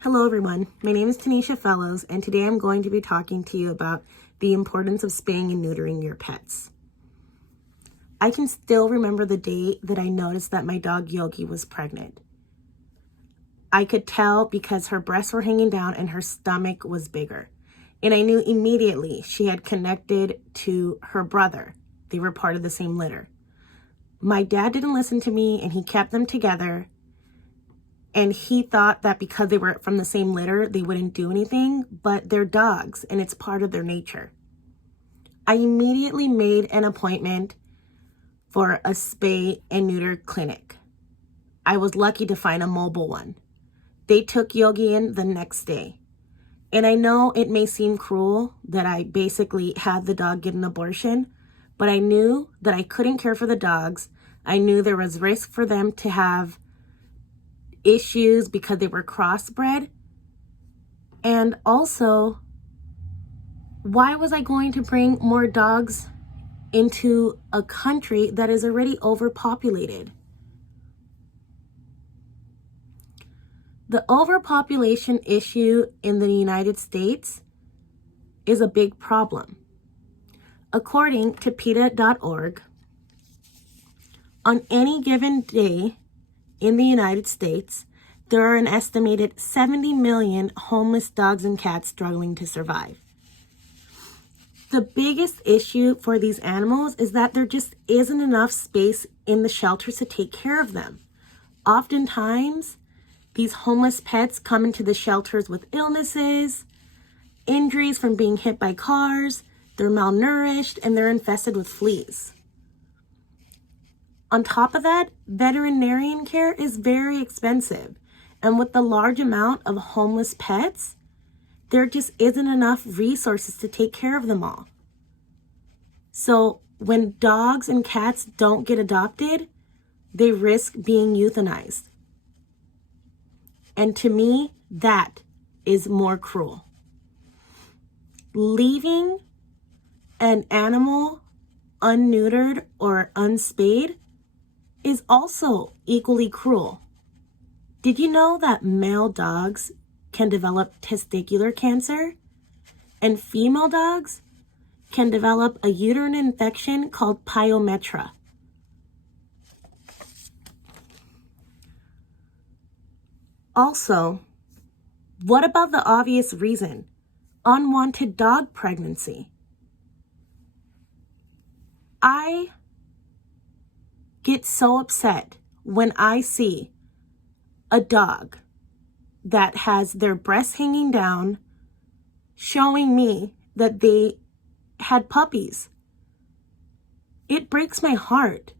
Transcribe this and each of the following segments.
Hello everyone, my name is Tanisha Fellows and today I'm going to be talking to you about the importance of spaying and neutering your pets. I can still remember the day that I noticed that my dog Yogi was pregnant. I could tell because her breasts were hanging down and her stomach was bigger. And I knew immediately she had connected to her brother. They were part of the same litter. My dad didn't listen to me and he kept them together. And he thought that because they were from the same litter, they wouldn't do anything, but they're dogs and it's part of their nature. I immediately made an appointment for a spay and neuter clinic. I was lucky to find a mobile one. They took Yogi in the next day. And I know it may seem cruel that I basically had the dog get an abortion, but I knew that I couldn't care for the dogs. I knew there was risk for them to have issues because they were crossbred. And also, why was I going to bring more dogs into a country that is already overpopulated? The overpopulation issue in the United States is a big problem. According to PETA.org, on any given day in the United States, there are an estimated 70 million homeless dogs and cats struggling to survive. The biggest issue for these animals is that there just isn't enough space in the shelters to take care of them. Oftentimes, these homeless pets come into the shelters with illnesses, injuries from being hit by cars, they're malnourished, and they're infested with fleas. On top of that, veterinarian care is very expensive. And with the large amount of homeless pets, there just isn't enough resources to take care of them all. So when dogs and cats don't get adopted, they risk being euthanized. And to me, that is more cruel. Leaving an animal unneutered or unspayed is also equally cruel. Did you know that male dogs can develop testicular cancer and female dogs can develop a uterine infection called pyometra? Also, what about the obvious reason? Unwanted dog pregnancy. I get so upset when I see a dog that has their breasts hanging down, showing me that they had puppies. It breaks my heart.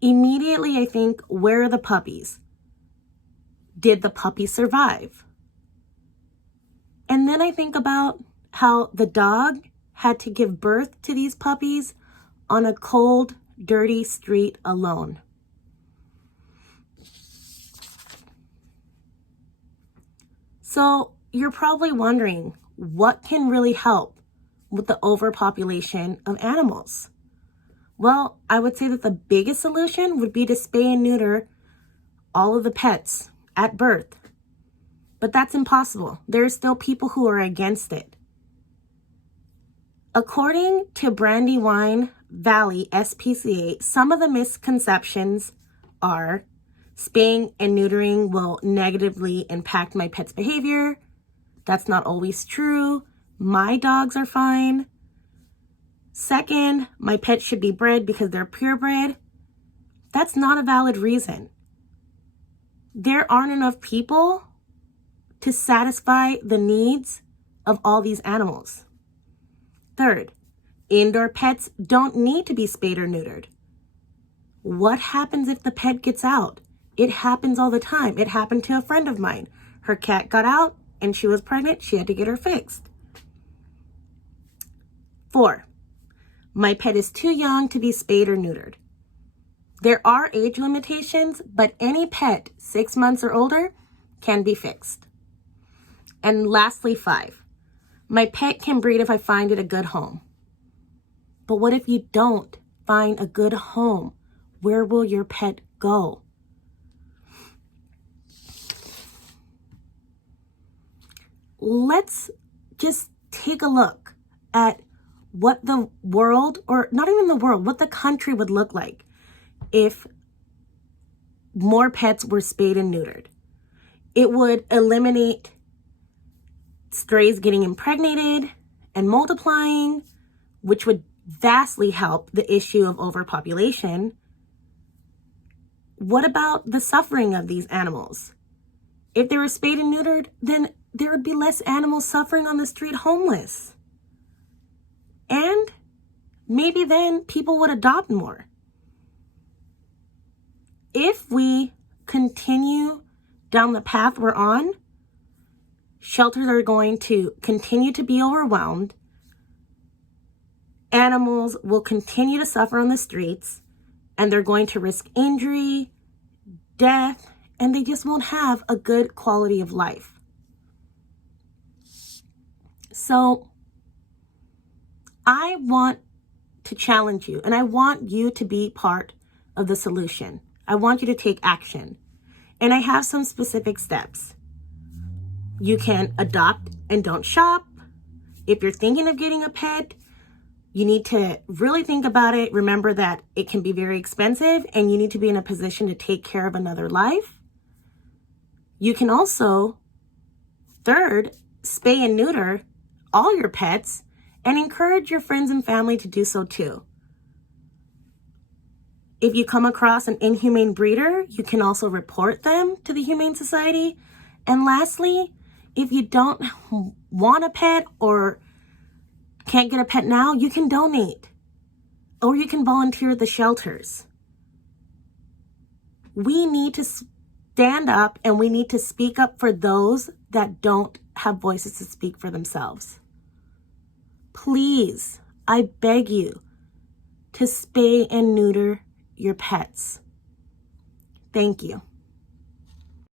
Immediately I think, where are the puppies? Did the puppies survive? And then I think about how the dog had to give birth to these puppies on a cold, dirty street alone. So you're probably wondering, what can really help with the overpopulation of animals? Well, I would say that the biggest solution would be to spay and neuter all of the pets at birth. But that's impossible. There are still people who are against it. According to Brandywine Valley SPCA, some of the misconceptions are spaying and neutering will negatively impact my pet's behavior. That's not always true. My dogs are fine. Second, my pet should be bred because they're purebred. That's not a valid reason. There aren't enough people to satisfy the needs of all these animals. Third, indoor pets don't need to be spayed or neutered. What happens if the pet gets out? It happens all the time. It happened to a friend of mine. Her cat got out and she was pregnant. She had to get her fixed. 4, my pet is too young to be spayed or neutered. There are age limitations, but any pet 6 months or older can be fixed. And lastly, 5, my pet can breed if I find it a good home. But what if you don't find a good home? Where will your pet go? let's just take a look at what the world, or not even the world, what the country would look like if more pets were spayed and neutered. It would eliminate strays getting impregnated and multiplying, which would vastly help the issue of overpopulation. What about the suffering of these animals? If they were spayed and neutered, then there would be less animals suffering on the street homeless. And maybe then people would adopt more. If we continue down the path we're on, shelters are going to continue to be overwhelmed. Animals will continue to suffer on the streets, and they're going to risk injury, death, and they just won't have a good quality of life. So I want to challenge you, and I want you to be part of the solution. I want you to take action. And I have some specific steps. You can adopt and don't shop. If you're thinking of getting a pet, you need to really think about it. Remember that it can be very expensive, and you need to be in a position to take care of another life. You can also, third, spay and neuter all your pets and encourage your friends and family to do so too. If you come across an inhumane breeder, you can also report them to the Humane Society. And lastly, if you don't want a pet or can't get a pet now, you can donate, or you can volunteer at the shelters. We need to stand up, and we need to speak up for those that don't have voices to speak for themselves. Please, I beg you to spay and neuter your pets. Thank you.